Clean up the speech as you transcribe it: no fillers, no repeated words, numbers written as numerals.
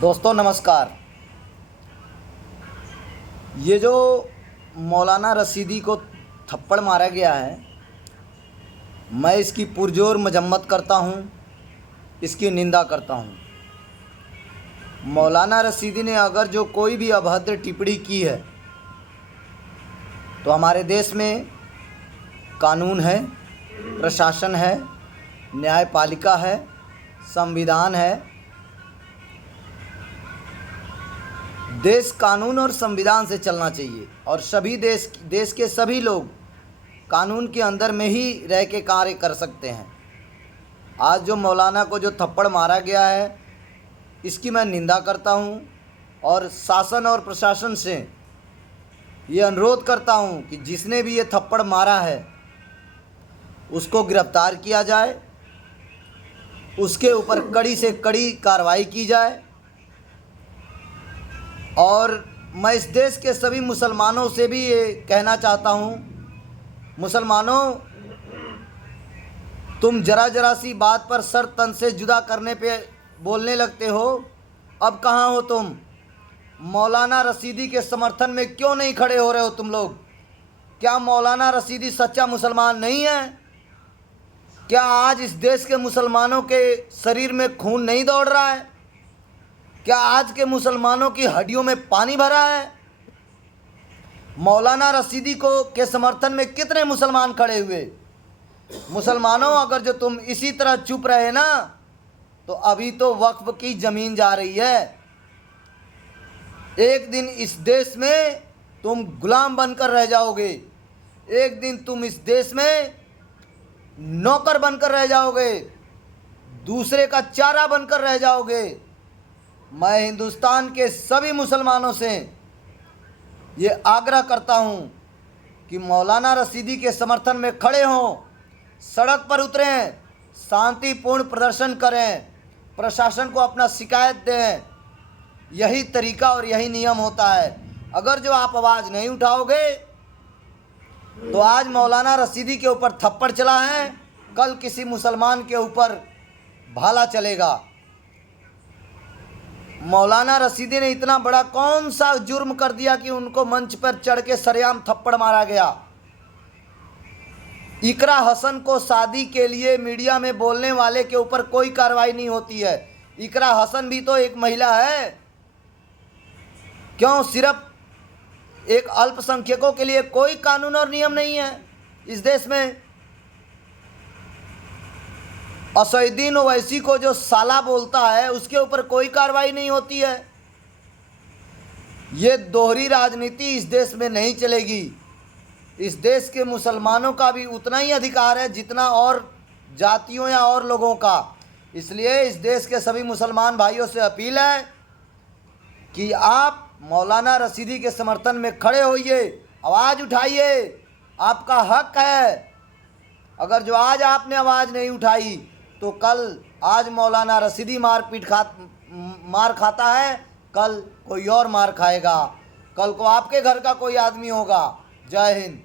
दोस्तों नमस्कार। ये जो मौलाना रशीदी को थप्पड़ मारा गया है, मैं इसकी पुरजोर मजम्मत करता हूँ, इसकी निंदा करता हूँ। मौलाना रशीदी ने अगर जो कोई भी अभद्र टिप्पणी की है तो हमारे देश में कानून है, प्रशासन है, न्यायपालिका है, संविधान है। देश कानून और संविधान से चलना चाहिए और सभी देश के सभी लोग कानून के अंदर में ही रह के कार्य कर सकते हैं। आज जो मौलाना को जो थप्पड़ मारा गया है, इसकी मैं निंदा करता हूं और शासन और प्रशासन से ये अनुरोध करता हूं कि जिसने भी ये थप्पड़ मारा है उसको गिरफ्तार किया जाए, उसके ऊपर कड़ी से कड़ी कार्रवाई की जाए। और मैं इस देश के सभी मुसलमानों से भी ये कहना चाहता हूँ, मुसलमानों, तुम जरा सी बात पर सर तन से जुदा करने पे बोलने लगते हो। अब कहाँ हो तुम? मौलाना रशीदी के समर्थन में क्यों नहीं खड़े हो रहे हो तुम लोग? क्या मौलाना रशीदी सच्चा मुसलमान नहीं है? क्या आज इस देश के मुसलमानों के शरीर में खून नहीं दौड़ रहा है? क्या आज के मुसलमानों की हड्डियों में पानी भरा है? मौलाना रशीदी को के समर्थन में कितने मुसलमान खड़े हुए? मुसलमानों, अगर जो तुम इसी तरह चुप रहे ना तो अभी तो वक्फ की ज़मीन जा रही है। एक दिन इस देश में तुम गुलाम बनकर रह जाओगे, एक दिन तुम इस देश में नौकर बनकर रह जाओगे, दूसरे का चारा बनकर रह जाओगे। मैं हिंदुस्तान के सभी मुसलमानों से ये आग्रह करता हूँ कि मौलाना रशीदी के समर्थन में खड़े हों, सड़क पर उतरें, शांतिपूर्ण प्रदर्शन करें, प्रशासन को अपना शिकायत दें। यही तरीका और यही नियम होता है। अगर जो आप आवाज़ नहीं उठाओगे तो आज मौलाना रशीदी के ऊपर थप्पड़ चला है, कल किसी मुसलमान के ऊपर भाला चलेगा। मौलाना रशीदी ने इतना बड़ा कौन सा जुर्म कर दिया कि उनको मंच पर चढ़ के सरेआम थप्पड़ मारा गया? इकरा हसन को शादी के लिए मीडिया में बोलने वाले के ऊपर कोई कार्रवाई नहीं होती है। इकरा हसन भी तो एक महिला है। क्यों सिर्फ एक अल्पसंख्यकों के लिए कोई कानून और नियम नहीं है इस देश में? असदुद्दीन ओवैसी को जो साला बोलता है उसके ऊपर कोई कार्रवाई नहीं होती है। ये दोहरी राजनीति इस देश में नहीं चलेगी। इस देश के मुसलमानों का भी उतना ही अधिकार है जितना और जातियों या और लोगों का। इसलिए इस देश के सभी मुसलमान भाइयों से अपील है कि आप मौलाना रशीदी के समर्थन में खड़े होइए, आवाज़ उठाइए, आपका हक है। अगर जो आज आपने आवाज़ नहीं उठाई तो कल आज मौलाना रशीदी मार खाता है, कल कोई और मार खाएगा, कल को आपके घर का कोई आदमी होगा। जय हिंद।